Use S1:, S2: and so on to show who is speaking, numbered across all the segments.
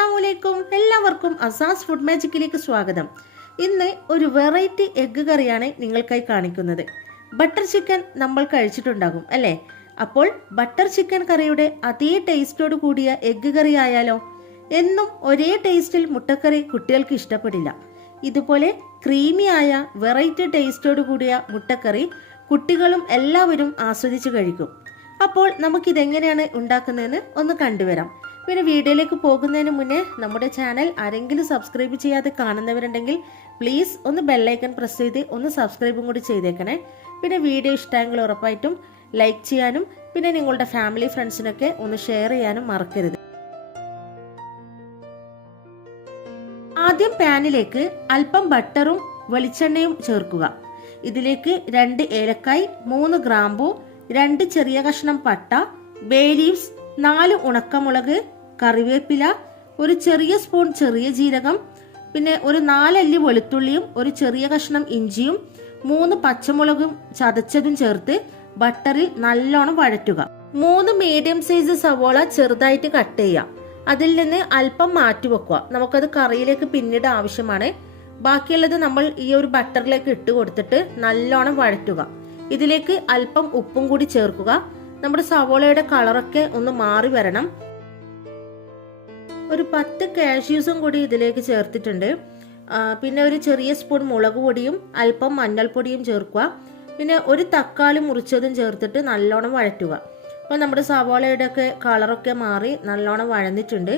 S1: അലൈക്കും എല്ലാവർക്കും അസാസ് ഫുഡ് മാജിക്കിലേക്ക് സ്വാഗതം. ഇന്ന് ഒരു വെറൈറ്റി എഗ്ഗ് കറിയാണ് നിങ്ങൾക്കായി കാണിക്കുന്നത്. ബട്ടർ ചിക്കൻ നമ്മൾ കഴിച്ചിട്ടുണ്ടാകും അല്ലേ? അപ്പോൾ ബട്ടർ ചിക്കൻ കറിയുടെ അതേ ടേസ്റ്റോട് കൂടിയ എഗ്ഗ് കറി ആയാലോ? എന്നും ഒരേ ടേസ്റ്റിൽ മുട്ടക്കറി കുട്ടികൾക്ക് ഇഷ്ടപ്പെടില്ല. ഇതുപോലെ ക്രീമിയായ വെറൈറ്റി ടേസ്റ്റോട് കൂടിയ മുട്ടക്കറി കുട്ടികളും എല്ലാവരും ആസ്വദിച്ച് കഴിക്കും. അപ്പോൾ നമുക്കിതെങ്ങനെയാണ് ഉണ്ടാക്കുന്നതെന്ന് ഒന്ന് കണ്ടുവരാം. പിന്നെ വീഡിയോയിലേക്ക് പോകുന്നതിന് മുന്നേ നമ്മുടെ ചാനൽ ആരെങ്കിലും സബ്സ്ക്രൈബ് ചെയ്യാതെ കാണുന്നവരുണ്ടെങ്കിൽ പ്ലീസ് ഒന്ന് ബെല്ലൈക്കൺ പ്രസ് ചെയ്ത് ഒന്ന് സബ്സ്ക്രൈബും കൂടി ചെയ്തേക്കണേ. പിന്നെ വീഡിയോ ഇഷ്ടമെങ്കിൽ ഉറപ്പായിട്ടും ലൈക്ക് ചെയ്യാനും പിന്നെ നിങ്ങളുടെ ഫാമിലി ഫ്രണ്ട്സിനൊക്കെ ഒന്ന് ഷെയർ ചെയ്യാനും മറക്കരുത്. ആദ്യം പാനിലേക്ക് അല്പം ബട്ടറും വെളിച്ചെണ്ണയും ചേർക്കുക. ഇതിലേക്ക് രണ്ട് ഏലക്കായ് മൂന്ന് ഗ്രാമ്പു രണ്ട് ചെറിയ കഷ്ണം പട്ട ബേ ലീവ്സ് നാല് ഉണക്കമുളക് കറിവേപ്പില ഒരു ചെറിയ സ്പൂൺ ചെറിയ ജീരകം പിന്നെ ഒരു നാലല്ലി വെളുത്തുള്ളിയും ഒരു ചെറിയ കഷ്ണം ഇഞ്ചിയും മൂന്ന് പച്ചമുളകും ചതച്ചതും ചേർത്ത് ബട്ടറിൽ നല്ലോണം വഴറ്റുക. മൂന്ന് മീഡിയം സൈസ് സവോള ചെറുതായിട്ട് കട്ട് ചെയ്യാം അതിൽ നിന്ന് അല്പം മാറ്റി വെക്കുക. നമുക്കത് കറിയിലേക്ക് പിന്നീട് ആവശ്യമാണ്. ബാക്കിയുള്ളത് നമ്മൾ ഈ ഒരു ബട്ടറിലേക്ക് ഇട്ട് കൊടുത്തിട്ട് നല്ലോണം വഴറ്റുക. ഇതിലേക്ക് അല്പം ഉപ്പും കൂടി ചേർക്കുക. നമ്മുടെ സവോളയുടെ കളറൊക്കെ ഒന്ന് മാറി വരണം. ഒരു പത്ത് കാഷ്യൂസും കൂടി ഇതിലേക്ക് ചേർത്തിട്ടുണ്ട്. പിന്നെ ഒരു ചെറിയ സ്പൂൺ മുളക് പൊടിയും അല്പം മഞ്ഞൾപ്പൊടിയും ചേർക്കുക. പിന്നെ ഒരു തക്കാളി മുറിച്ചതും ചേർത്തിട്ട് നല്ലോണം വഴറ്റുക. അപ്പോൾ നമ്മുടെ സവോളയുടെ ഒക്കെ കളറൊക്കെ മാറി നല്ലോണം വഴന്നിട്ടുണ്ട്.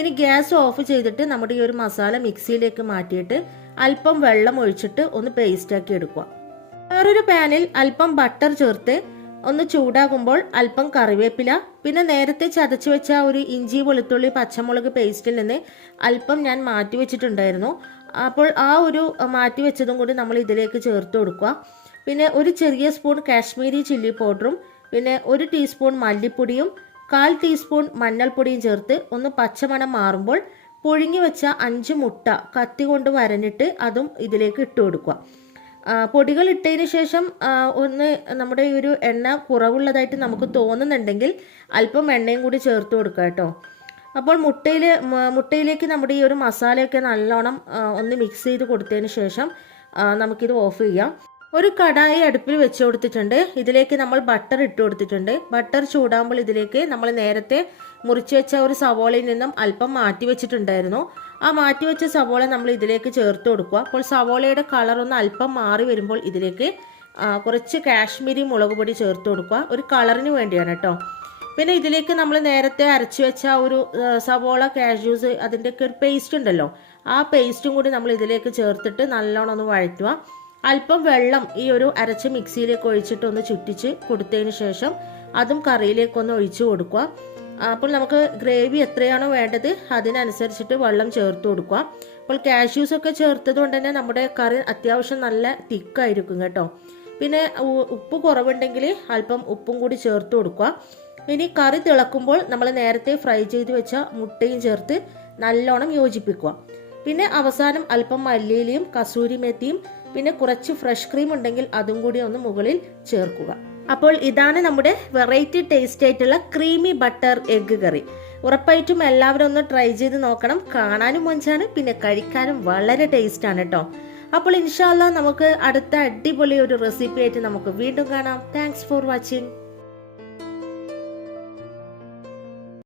S1: ഇനി ഗ്യാസ് ഓഫ് ചെയ്തിട്ട് നമ്മുടെ ഈ ഒരു മസാല മിക്സിയിലേക്ക് മാറ്റിയിട്ട് അല്പം വെള്ളം ഒഴിച്ചിട്ട് ഒന്ന് പേസ്റ്റാക്കി എടുക്കുക. വേറൊരു പാനിൽ അല്പം ബട്ടർ ചേർത്ത് ഒന്ന് ചൂടാകുമ്പോൾ അല്പം കറിവേപ്പില പിന്നെ നേരത്തെ ചതച്ചു വെച്ച ഒരു ഇഞ്ചി വെളുത്തുള്ളി പച്ചമുളക് പേസ്റ്റിൽ നിന്ന് അല്പം ഞാൻ മാറ്റി വെച്ചിട്ടുണ്ടായിരുന്നു. അപ്പോൾ ആ ഒരു മാറ്റി വെച്ചതും കൂടി നമ്മൾ ഇതിലേക്ക് ചേർത്ത് കൊടുക്കുക. പിന്നെ ഒരു ചെറിയ സ്പൂൺ കാശ്മീരി ചില്ലി പൗഡറും പിന്നെ ഒരു ടീസ്പൂൺ മല്ലിപ്പൊടിയും കാൽ ടീസ്പൂൺ മഞ്ഞൾപ്പൊടിയും ചേർത്ത് ഒന്ന് പച്ചമണം മാറുമ്പോൾ പുഴുങ്ങി വെച്ച അഞ്ച് മുട്ട കത്തി കൊണ്ട് വരഞ്ഞിട്ട് അതും ഇതിലേക്ക് ഇട്ട് കൊടുക്കുക. പൊടികൾ ഇട്ടതിന് ശേഷം ഒന്ന് നമ്മുടെ ഈ ഒരു എണ്ണ കുറവുള്ളതായിട്ട് നമുക്ക് തോന്നുന്നുണ്ടെങ്കിൽ അല്പം എണ്ണയും കൂടി ചേർത്ത് കൊടുക്കുക കേട്ടോ. അപ്പോൾ മുട്ടയിൽ മുട്ടയിലേക്ക് നമ്മുടെ ഈ ഒരു മസാലയൊക്കെ നല്ലോണം ഒന്ന് മിക്സ് ചെയ്ത് കൊടുത്തതിന് ശേഷം നമുക്കിത് ഓഫ് ചെയ്യാം. ഒരു കടായി അടുപ്പിൽ വെച്ച് കൊടുത്തിട്ടുണ്ട്. ഇതിലേക്ക് നമ്മൾ ബട്ടർ ഇട്ട് കൊടുത്തിട്ടുണ്ട്. ബട്ടർ ചൂടാകുമ്പോൾ ഇതിലേക്ക് നമ്മൾ നേരത്തെ മുറിച്ച് വെച്ച ഒരു സവോളയിൽ നിന്നും അല്പം മാറ്റി വെച്ചിട്ടുണ്ടായിരുന്നു. ആ മാറ്റി വെച്ച സവോള നമ്മൾ ഇതിലേക്ക് ചേർത്ത് കൊടുക്കുക. അപ്പോൾ സവോളയുടെ കളർ ഒന്ന് അല്പം മാറി വരുമ്പോൾ ഇതിലേക്ക് കുറച്ച് കാശ്മീരി മുളക് പൊടി ചേർത്ത് കൊടുക്കുക. ഒരു കളറിന് വേണ്ടിയാണ് കേട്ടോ. പിന്നെ ഇതിലേക്ക് നമ്മൾ നേരത്തെ അരച്ചു വെച്ച ഒരു സവോള കാഷ്യൂസ് അതിന്റെയൊക്കെ ഒരു പേസ്റ്റ് ഉണ്ടല്ലോ. ആ പേസ്റ്റും കൂടി നമ്മൾ ഇതിലേക്ക് ചേർത്തിട്ട് നല്ലോണം ഒന്ന് വഴറ്റുക. അല്പം വെള്ളം ഈ ഒരു അരച്ച മിക്സിയിലേക്ക് ഒഴിച്ചിട്ട് ഒന്ന് ചുറ്റിച്ച് കൊടുത്തതിന് ശേഷം അതും കറിയിലേക്കൊന്ന് ഒഴിച്ചു കൊടുക്കുക. അപ്പോൾ നമുക്ക് ഗ്രേവി എത്രയാണോ വേണ്ടത് അതിനനുസരിച്ചിട്ട് വെള്ളം ചേർത്ത് കൊടുക്കുക. അപ്പോൾ കാഷ്യൂസ് ഒക്കെ ചേർത്തത് കൊണ്ട് തന്നെ നമ്മുടെ കറി അത്യാവശ്യം നല്ല തിക്കായിരിക്കും കേട്ടോ. പിന്നെ ഉപ്പ് കുറവുണ്ടെങ്കിൽ അല്പം ഉപ്പും കൂടി ചേർത്ത് കൊടുക്കുക. ഇനി കറി തിളക്കുമ്പോൾ നമ്മൾ നേരത്തെ ഫ്രൈ ചെയ്ത് വെച്ച മുട്ടയും ചേർത്ത് നല്ലോണം യോജിപ്പിക്കുക. പിന്നെ അവസാനം അല്പം മല്ലിയിലയും കസൂരി മെത്തിയും പിന്നെ കുറച്ച് ഫ്രഷ് ക്രീം ഉണ്ടെങ്കിൽ അതും കൂടി ഒന്ന് മുകളിൽ ചേർക്കുക. അപ്പോൾ ഇതാണ് നമ്മുടെ വെറൈറ്റി ടേസ്റ്റ് ആയിട്ടുള്ള ക്രീമി ബട്ടർ എഗ്ഗ് കറി. ഉറപ്പായിട്ടും എല്ലാവരും ഒന്ന് ട്രൈ ചെയ്ത് നോക്കണം. കാണാനും മൊഞ്ചാണ് പിന്നെ കഴിക്കാനും വളരെ ടേസ്റ്റ് ആണ് കേട്ടോ അപ്പോൾ ഇൻഷാല്ല നമുക്ക് അടുത്ത അടിപൊളി ഒരു റെസിപ്പി ആയിട്ട് നമുക്ക് വീണ്ടും കാണാം. Thanks for watching